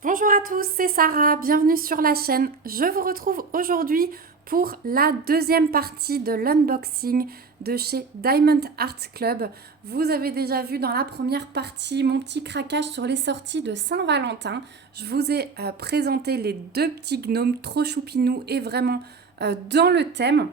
Bonjour à tous, c'est Sarah, bienvenue sur la chaîne. Je vous retrouve aujourd'hui pour la deuxième partie de l'unboxing de chez Diamond Art Club. Vous avez déjà vu dans la première partie mon petit craquage sur les sorties de Saint-Valentin. Je vous ai présenté les deux petits gnomes trop choupinous et vraiment dans le thème.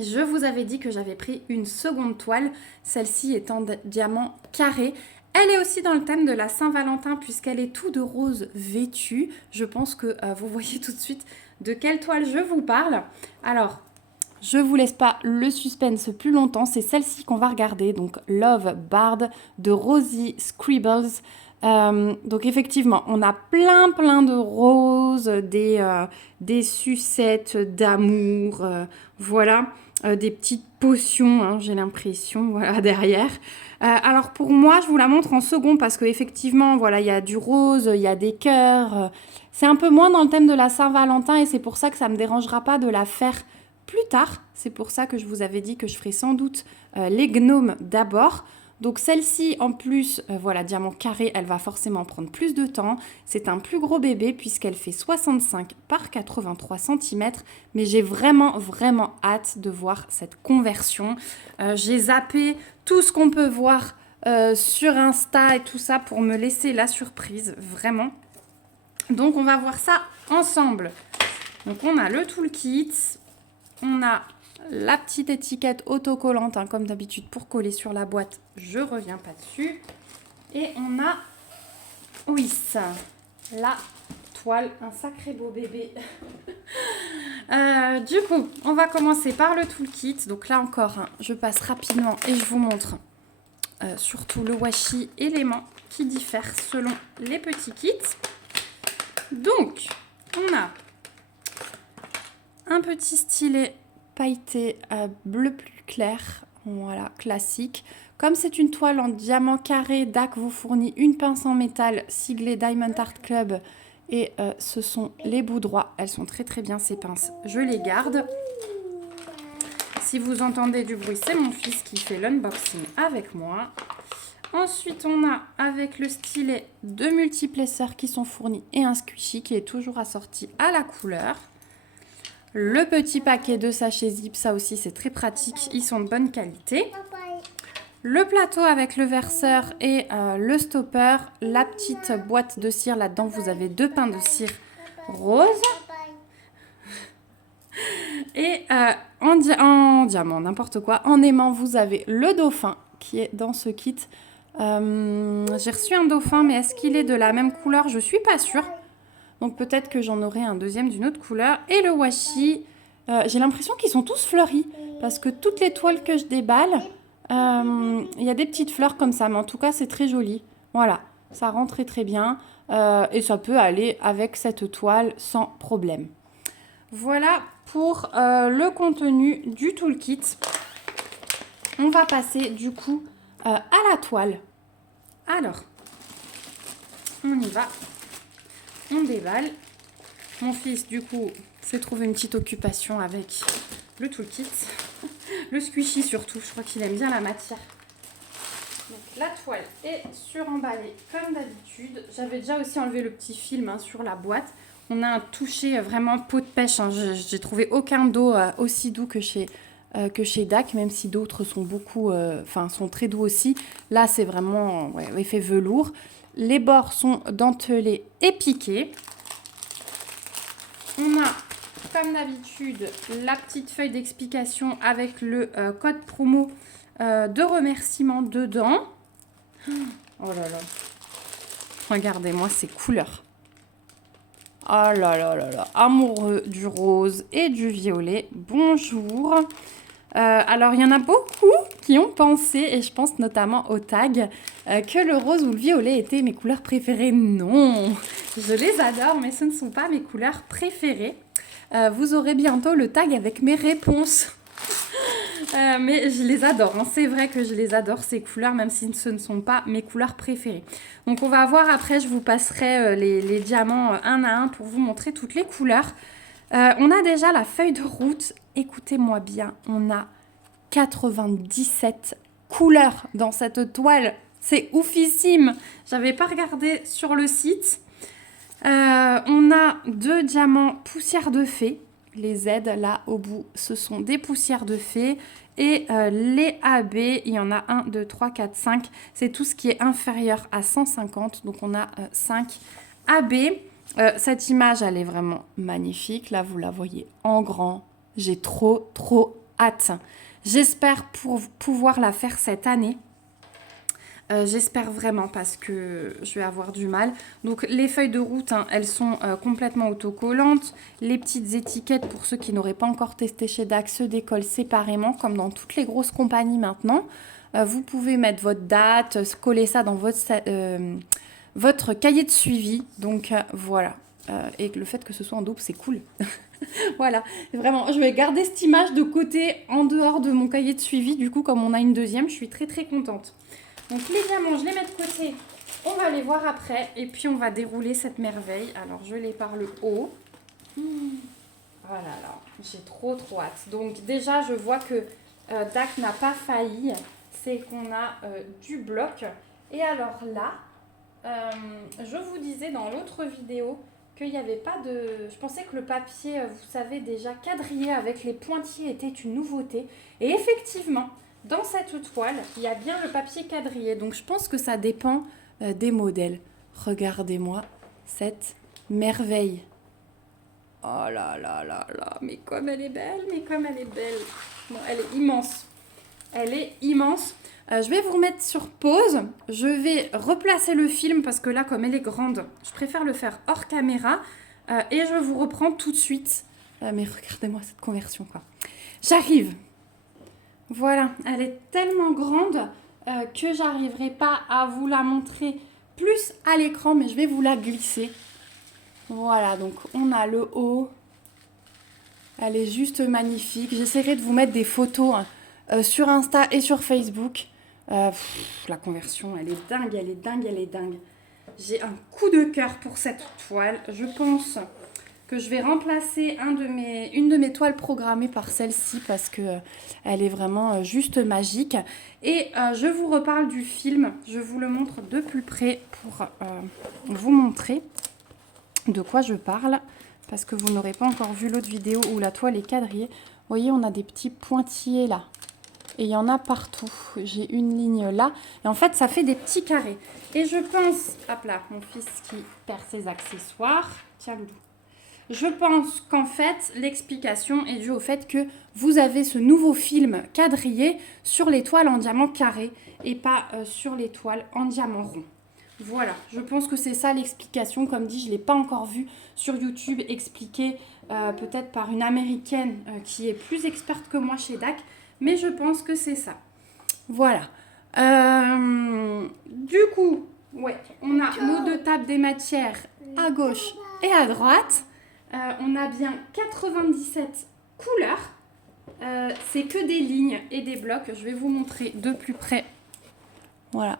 Je vous avais dit que j'avais pris une seconde toile, celle-ci étant diamant carré. Elle est aussi dans le thème de la Saint-Valentin puisqu'elle est tout de rose vêtue. Je pense que vous voyez tout de suite de quelle toile je vous parle. Alors, je vous laisse pas le suspense plus longtemps, c'est celle-ci qu'on va regarder, donc Love Bard de Rosie Scribbles. Donc effectivement, on a plein de roses, des sucettes d'amour, voilà. Des petites potions, hein, j'ai l'impression, voilà, derrière. Alors pour moi, je vous la montre en second parce qu'effectivement, voilà, il y a du rose, il y a des cœurs. C'est un peu moins dans le thème de la Saint-Valentin et c'est pour ça que ça ne me dérangera pas de la faire plus tard. C'est pour ça que je vous avais dit que je ferai sans doute les gnomes d'abord. Donc celle-ci, en plus, voilà, diamant carré, elle va forcément prendre plus de temps. C'est un plus gros bébé puisqu'elle fait 65 par 83 cm. Mais j'ai vraiment hâte de voir cette conversion. J'ai zappé tout ce qu'on peut voir sur Insta et tout ça pour me laisser la surprise, vraiment. Donc on va voir ça ensemble. Donc on a le toolkit, on a la petite étiquette autocollante, hein, comme d'habitude pour coller sur la boîte, je reviens pas dessus. Et on a, oui, ça, la toile, un sacré beau bébé. Du coup, on va commencer par le toolkit. Donc là encore, hein, je passe rapidement et je vous montre surtout le washi élément qui diffère selon les petits kits. Donc, on a un petit stylet pailleté bleu plus clair, voilà, classique. Comme c'est une toile en diamant carré, DAC vous fournit une pince en métal siglée Diamond Art Club et ce sont les bouts droits. Elles sont très bien ces pinces, je les garde. Si vous entendez du bruit, c'est mon fils qui fait l'unboxing avec moi. Ensuite, on a avec le stylet deux multiplesseurs qui sont fournis et un squishy qui est toujours assorti à la couleur. Le petit paquet de sachets zip, ça aussi c'est très pratique, ils sont de bonne qualité. Le plateau avec le verseur et le stopper. La petite boîte de cire, là-dedans vous avez deux pains de cire rose. Et en diamant, n'importe quoi, en aimant, vous avez le dauphin qui est dans ce kit. J'ai reçu un dauphin, mais est-ce qu'il est de la même couleur? Je suis pas sûre. Donc peut-être que j'en aurai un deuxième d'une autre couleur. Et le washi, j'ai l'impression qu'ils sont tous fleuris. Parce que toutes les toiles que je déballe, il y a des petites fleurs comme ça. Mais en tout cas, c'est très joli. Voilà, ça rend très bien. Et ça peut aller avec cette toile sans problème. Voilà pour le contenu du toolkit. On va passer du coup à la toile. Alors, on y va. On déballe. Mon fils, du coup, s'est trouvé une petite occupation avec le toolkit. Le squishy surtout, je crois qu'il aime bien la matière. Donc la toile est suremballée comme d'habitude. J'avais déjà aussi enlevé le petit film sur la boîte. On a un toucher vraiment peau de pêche. Hein. J'ai trouvé aucun dos aussi doux que chez DAC, même si d'autres sont sont très doux aussi. Là, c'est vraiment effet velours. Les bords sont dentelés et piqués. On a, comme d'habitude, la petite feuille d'explication avec le code promo de remerciement dedans. Oh là là. Regardez-moi ces couleurs. Oh là là là là. Amoureux du rose et du violet. Bonjour. Alors, il y en a beaucoup qui ont pensé, et je pense notamment au tag, que le rose ou le violet étaient mes couleurs préférées. Non, je les adore, mais ce ne sont pas mes couleurs préférées. Vous aurez bientôt le tag avec mes réponses. Mais je les adore, hein. C'est vrai que je les adore ces couleurs, même si ce ne sont pas mes couleurs préférées. Donc on va voir après, je vous passerai les diamants un à un pour vous montrer toutes les couleurs. On a déjà la feuille de route. Écoutez-moi bien, on a 97 couleurs dans cette toile. C'est oufissime. J'avais pas regardé sur le site. On a 2 diamants poussière de fée. Les Z, là, au bout, ce sont des poussières de fée. Et les AB, il y en a 1, 2, 3, 4, 5. C'est tout ce qui est inférieur à 150. Donc, on a 5 AB. Cette image, elle est vraiment magnifique. Là, vous la voyez en grand. J'ai trop hâte. J'espère pouvoir la faire cette année. J'espère vraiment parce que je vais avoir du mal. Donc les feuilles de route, hein, elles sont complètement autocollantes. Les petites étiquettes, pour ceux qui n'auraient pas encore testé chez DAC, se décollent séparément, comme dans toutes les grosses compagnies maintenant. Vous pouvez mettre votre date, coller ça dans votre cahier de suivi. Donc voilà. Et le fait que ce soit en double, c'est cool. Voilà, vraiment, je vais garder cette image de côté en dehors de mon cahier de suivi. Du coup, comme on a une deuxième, je suis très contente. Donc les diamants, je les mets de côté. On va les voir après. Et puis, on va dérouler cette merveille. Alors, je les par le haut. Voilà, là, j'ai trop hâte. Donc, déjà, je vois que DAC n'a pas failli. C'est qu'on a du bloc. Et alors là, je vous disais dans l'autre vidéo qu'il n'y avait pas de... Je pensais que le papier, vous savez, déjà quadrillé avec les pointillés était une nouveauté. Et effectivement... Dans cette toile, il y a bien le papier quadrillé. Donc, je pense que ça dépend des modèles. Regardez-moi cette merveille. Oh là là là là. Mais comme elle est belle, Bon, elle est immense. Elle est immense. Je vais vous remettre sur pause. Je vais replacer le film parce que là, comme elle est grande, je préfère le faire hors caméra. Et je vous reprends tout de suite. Mais regardez-moi cette conversion, quoi. J'arrive. Voilà, elle est tellement grande que j'arriverai pas à vous la montrer plus à l'écran, mais je vais vous la glisser. Voilà, donc on a le haut. Elle est juste magnifique. J'essaierai de vous mettre des photos sur Insta et sur Facebook. La conversion, elle est dingue. J'ai un coup de cœur pour cette toile. Je pense que je vais remplacer une de mes toiles programmées par celle-ci parce que elle est vraiment juste magique. Et je vous reparle du film. Je vous le montre de plus près pour vous montrer de quoi je parle. Parce que vous n'aurez pas encore vu l'autre vidéo où la toile est quadrillée. Vous voyez, on a des petits pointillés là. Et il y en a partout. J'ai une ligne là. Et en fait, ça fait des petits carrés. Et je pense... Hop là, mon fils qui perd ses accessoires. Tiens, Loulou. Je pense qu'en fait, l'explication est due au fait que vous avez ce nouveau film quadrillé sur les toiles en diamant carré et pas sur les toiles en diamant rond. Voilà, je pense que c'est ça l'explication. Comme dit, je ne l'ai pas encore vu sur YouTube expliqué peut-être par une américaine qui est plus experte que moi chez DAC, mais je pense que c'est ça. Voilà. Du coup, ouais, on a nos deux tables des matières à gauche et à droite. On a bien 97 couleurs. C'est que des lignes et des blocs. Je vais vous montrer de plus près. Voilà.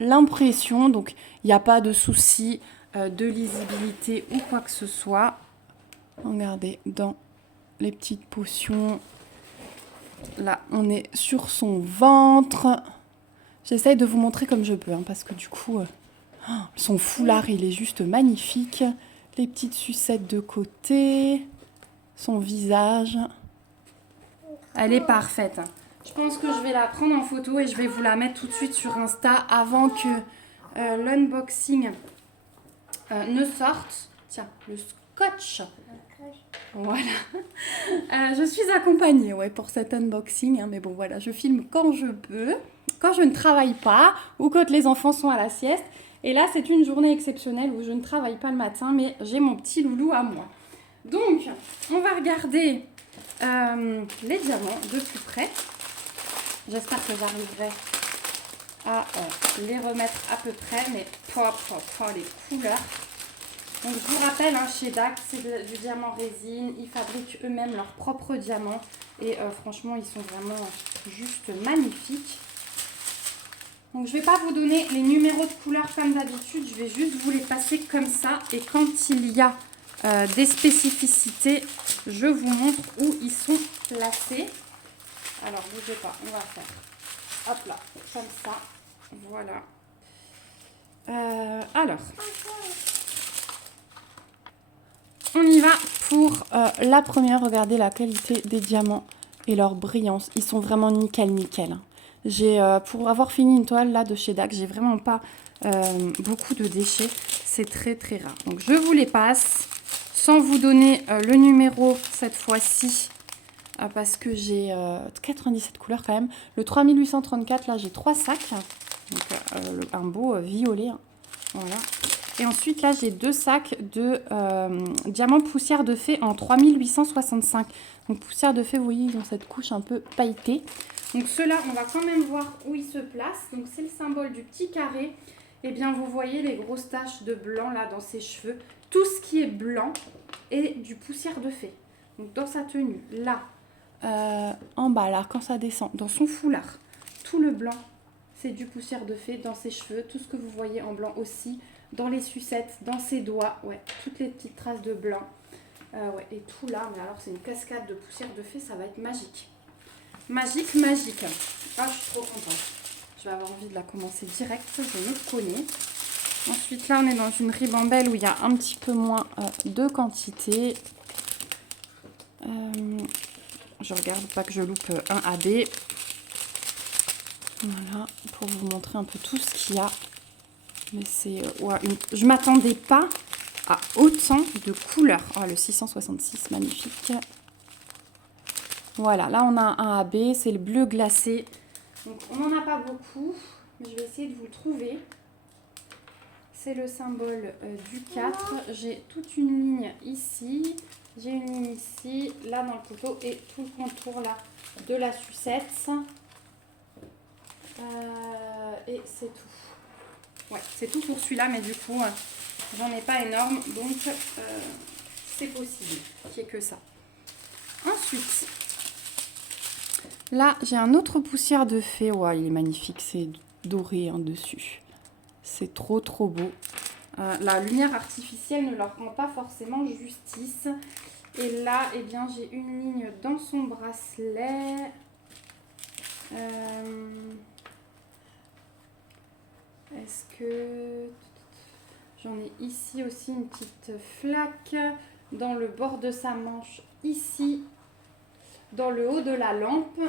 L'impression, donc il n'y a pas de souci de lisibilité ou quoi que ce soit. Regardez, dans les petites potions, là on est sur son ventre. J'essaye de vous montrer comme je peux, hein, parce que du coup, son foulard il est juste magnifique. Les petites sucettes de côté, son visage. Elle est parfaite. Je pense que je vais la prendre en photo et je vais vous la mettre tout de suite sur Insta avant que l'unboxing ne sorte. Tiens, le scotch. Voilà. Je suis accompagnée pour cet unboxing, hein, mais bon voilà, je filme quand je peux, quand je ne travaille pas ou quand les enfants sont à la sieste. Et là, c'est une journée exceptionnelle où je ne travaille pas le matin, mais j'ai mon petit loulou à moi. Donc, on va regarder les diamants de plus près. J'espère que j'arriverai à les remettre à peu près, mais les couleurs. Donc, je vous rappelle, hein, chez DAC, c'est du diamant résine. Ils fabriquent eux-mêmes leurs propres diamants. Et franchement, ils sont vraiment juste magnifiques. Donc, je ne vais pas vous donner les numéros de couleurs comme d'habitude. Je vais juste vous les passer comme ça. Et quand il y a des spécificités, je vous montre où ils sont placés. Alors, bougez pas. On va faire, hop là, comme ça. Voilà. Alors, on y va pour la première. Regardez la qualité des diamants et leur brillance. Ils sont vraiment nickel, nickel. Hein. J'ai, pour avoir fini une toile là de chez DAC, j'ai vraiment pas beaucoup de déchets. C'est très très rare. Donc je vous les passe sans vous donner le numéro cette fois-ci. Parce que j'ai 97 couleurs quand même. Le 3834, là j'ai 3 sacs. Donc un beau violet. Hein. Voilà. Et ensuite là j'ai 2 sacs de diamants poussière de fée en 3865. Donc poussière de fée, vous voyez, ils ont cette couche un peu pailletée. Donc ceux-là, on va quand même voir où ils se placent. Donc c'est le symbole du petit carré. Et bien vous voyez les grosses taches de blanc là dans ses cheveux. Tout ce qui est blanc est du poussière de fée. Donc dans sa tenue, là. En bas là, quand ça descend, dans son foulard, tout le blanc, c'est du poussière de fée. Dans ses cheveux, tout ce que vous voyez en blanc aussi, dans les sucettes, dans ses doigts, ouais, toutes les petites traces de blanc. Ouais, et tout là, mais alors c'est une cascade de poussière de fée, ça va être magique. Magique, magique. Ah, je suis trop contente. Je vais avoir envie de la commencer direct, je me connais. Ensuite là, on est dans une ribambelle où il y a un petit peu moins de quantité. Je regarde pas que je loupe un AB. Voilà, pour vous montrer un peu tout ce qu'il y a. Mais c'est... ouais, je m'attendais pas à autant de couleurs. Oh, le 666, magnifique. Voilà, là on a un AB, c'est le bleu glacé. Donc on n'en a pas beaucoup, mais je vais essayer de vous le trouver. C'est le symbole du 4. J'ai toute une ligne ici. J'ai une ligne ici, là dans le poteau et tout le contour là de la sucette. Et c'est tout. Ouais, c'est tout pour celui-là, mais du coup, j'en ai pas énorme, donc c'est possible qu'il n'y ait que ça. Ensuite, là, j'ai un autre poussière de fée. Ouais, il est magnifique, c'est doré hein, dessus. C'est trop, trop beau. La lumière artificielle ne leur rend pas forcément justice. Et là, eh bien, j'ai une ligne dans son bracelet. Est-ce que... J'en ai ici aussi une petite flaque dans le bord de sa manche, ici, dans le haut de la lampe.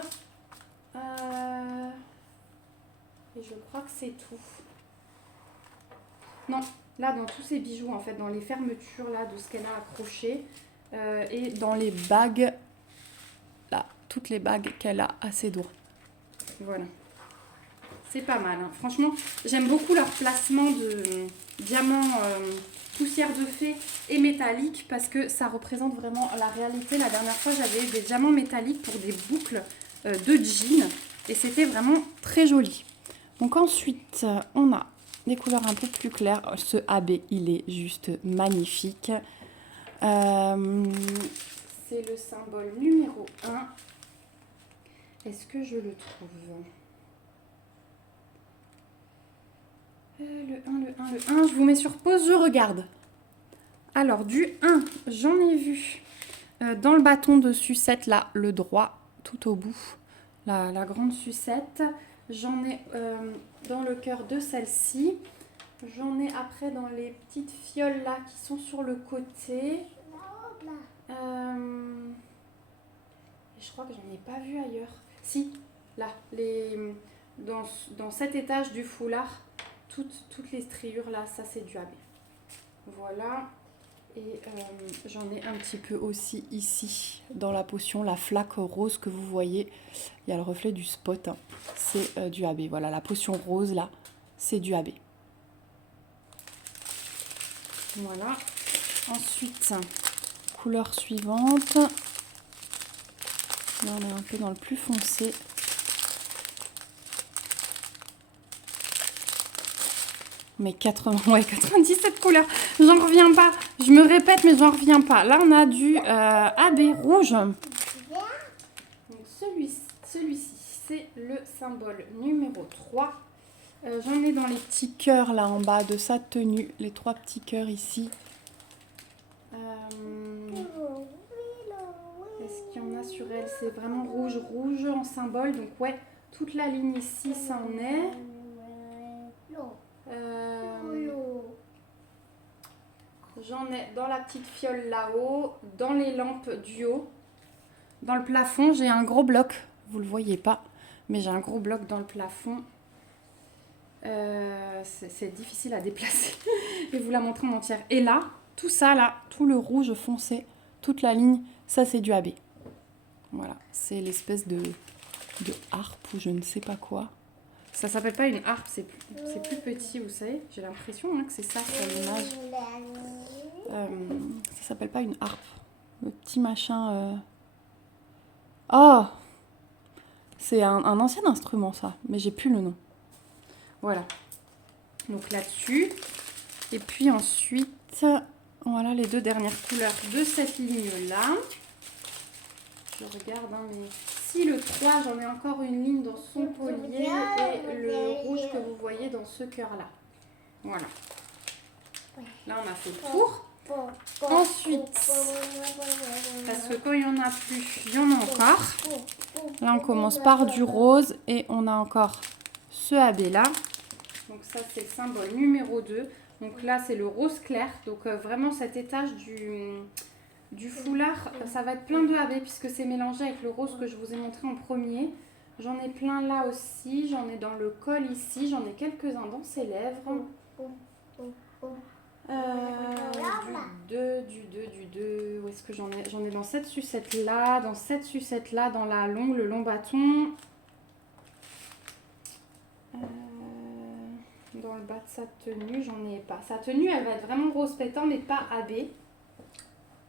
Et je crois que c'est tout. Non, là, dans tous ces bijoux, en fait, dans les fermetures là, de ce qu'elle a accroché. Et dans les bagues, là, toutes les bagues qu'elle a à ses doigts. Voilà. C'est pas mal. Hein. Franchement, j'aime beaucoup leur placement de diamants poussière de fée et métallique parce que ça représente vraiment la réalité. La dernière fois, j'avais eu des diamants métalliques pour des boucles de jeans et c'était vraiment très joli. Donc ensuite, on a des couleurs un peu plus claires. Ce AB, il est juste magnifique. C'est le symbole numéro 1. Est-ce que je le trouve ? Le 1, je vous mets sur pause, je regarde. Alors, du 1, j'en ai vu dans le bâton de sucette, là, le droit, tout au bout, la grande sucette. J'en ai dans le cœur de celle-ci. J'en ai après dans les petites fioles, là, qui sont sur le côté. Je crois que j'en ai pas vu ailleurs. Si, là, dans cet étage du foulard, toutes les striures là, ça c'est du AB. Voilà. Et j'en ai un petit peu aussi ici, dans la potion, la flaque rose que vous voyez. Il y a le reflet du spot, hein. C'est du AB. Voilà, la potion rose là, c'est du AB. Voilà. Ensuite, couleur suivante. Là, on est un peu dans le plus foncé. Mais 97 couleurs, j'en reviens pas. Je me répète, mais j'en reviens pas. Là, on a du AB rouge. Donc, celui-ci, c'est le symbole numéro 3. J'en ai dans les petits cœurs, là, en bas de sa tenue. Les 3 petits cœurs ici. Est-ce qu'il y en a sur elle? C'est vraiment rouge en symbole. Donc, ouais, toute la ligne ici, ça en est. J'en ai dans la petite fiole là-haut, dans les lampes du haut. Dans le plafond, j'ai un gros bloc. Vous le voyez pas, mais j'ai un gros bloc dans le plafond. C'est difficile à déplacer. Je vais vous la montrer en entière. Et là, tout ça là, tout le rouge foncé, toute la ligne, ça c'est du AB. Voilà, c'est l'espèce de harpe ou je ne sais pas quoi. Ça s'appelle pas une harpe, c'est plus petit, vous savez. J'ai l'impression que c'est ça sur l'image. Ça s'appelle pas une harpe. Le petit machin... Oh, c'est un ancien instrument ça, mais j'ai plus le nom. Voilà. Donc là-dessus. Et puis ensuite, voilà les deux dernières couleurs de cette ligne-là. Je regarde, hein, mais si le 3, j'en ai encore une ligne dans son collier et le rouge que vous voyez dans ce cœur-là. Voilà. Là, on a fait le tour. Ensuite, parce que quand il n'y en a plus, il y en a encore. Là, on commence par du rose et on a encore ce AB là. Donc ça, c'est le symbole numéro 2. Donc là, c'est le rose clair. Donc vraiment, cet étage du foulard, ça va être plein de AB puisque c'est mélangé avec le rose que je vous ai montré en premier. J'en ai plein là aussi. J'en ai dans le col ici. J'en ai quelques-uns dans ses lèvres. Du 2. Où est-ce que j'en ai? J'en ai dans cette sucette là, dans la longue, le long bâton. Dans le bas de sa tenue, j'en ai pas. Sa tenue, elle va être vraiment rose pétant, mais pas AB.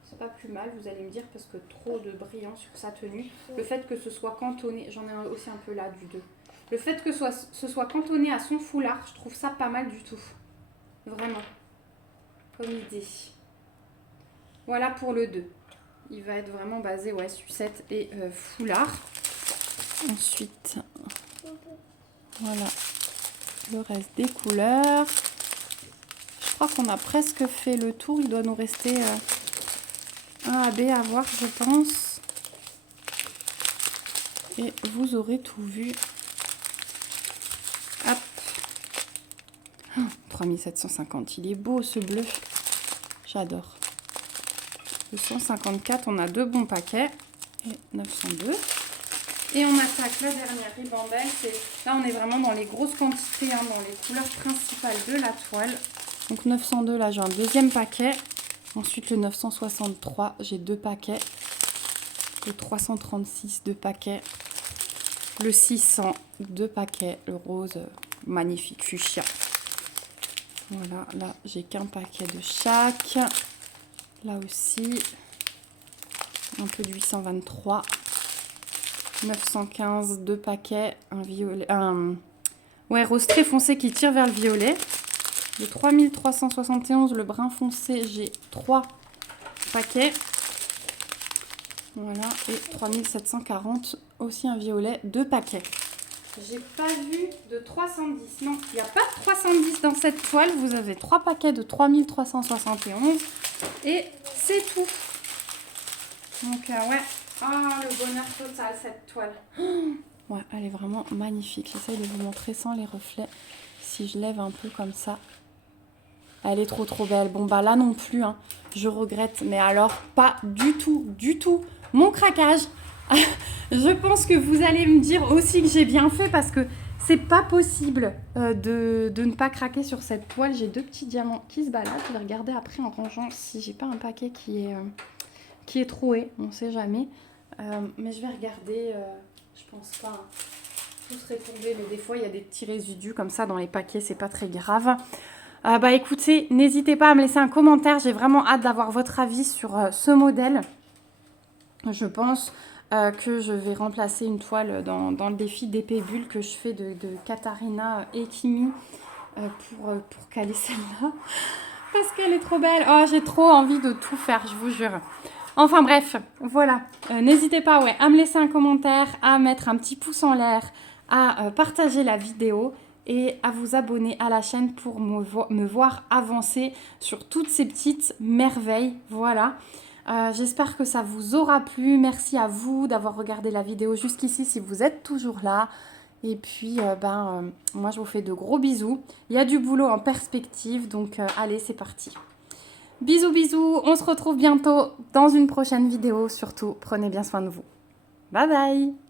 C'est pas plus mal, vous allez me dire, parce que trop de brillant sur sa tenue. Le fait que ce soit cantonné, j'en ai aussi un peu là du 2. Le fait que ce soit cantonné à son foulard, je trouve ça pas mal du tout. Vraiment. Comme idée. Voilà pour le 2. Il va être vraiment basé, ouais, sucette et foulard. Ensuite, voilà le reste des couleurs. Je crois qu'on a presque fait le tour. Il doit nous rester un AB à voir, je pense. Et vous aurez tout vu. Hop. 3750. Il est beau ce bleu. J'adore. 254, on a 2 bons paquets. Et 902. Et on attaque la dernière ribambelle. Là, on est vraiment dans les grosses quantités, hein, dans les couleurs principales de la toile. Donc 902, là, j'ai un deuxième paquet. Ensuite, le 963, j'ai 2 paquets. Le 336, 2 paquets. Le 600, 2 paquets. Le rose, magnifique, fuchsia. Voilà, là, j'ai qu'un paquet de chaque. Là aussi, un peu de 823. 915, 2 paquets, un violet, ouais, rose très foncé qui tire vers le violet. Le 3371, le brun foncé, j'ai 3 paquets. Voilà, et 3740, aussi un violet, 2 paquets. J'ai pas vu de 310, non, il n'y a pas de 310 dans cette toile. Vous avez 3 paquets de 3371 et c'est tout. Donc, ouais. Ah, le bonheur total, cette toile. Ouais, elle est vraiment magnifique. J'essaye de vous montrer sans les reflets. Si je lève un peu comme ça. Elle est trop belle. Bon, bah là non plus, hein, je regrette. Mais alors, pas du tout, mon craquage. Je pense que vous allez me dire aussi que j'ai bien fait parce que c'est pas possible de ne pas craquer sur cette toile. J'ai 2 petits diamants qui se baladent. Je vais regarder après en rangeant si j'ai pas un paquet qui est troué. On sait jamais. Mais je vais regarder, je pense pas, hein. Tout serait tombé, mais des fois il y a des petits résidus comme ça dans les paquets, c'est pas très grave. Bah écoutez, n'hésitez pas à me laisser un commentaire, j'ai vraiment hâte d'avoir votre avis sur ce modèle. Je pense que je vais remplacer une toile dans le défi d'épée bulle que je fais de Katharina et Kimi pour caler celle-là. Parce qu'elle est trop belle. Oh, j'ai trop envie de tout faire, je vous jure. Enfin bref, voilà. N'hésitez pas à me laisser un commentaire, à mettre un petit pouce en l'air, à partager la vidéo et à vous abonner à la chaîne pour me voir avancer sur toutes ces petites merveilles. Voilà. J'espère que ça vous aura plu. Merci à vous d'avoir regardé la vidéo jusqu'ici si vous êtes toujours là. Et puis, moi, je vous fais de gros bisous. Il y a du boulot en perspective, donc allez, c'est parti. Bisous, bisous, on se retrouve bientôt dans une prochaine vidéo. Surtout, prenez bien soin de vous. Bye bye!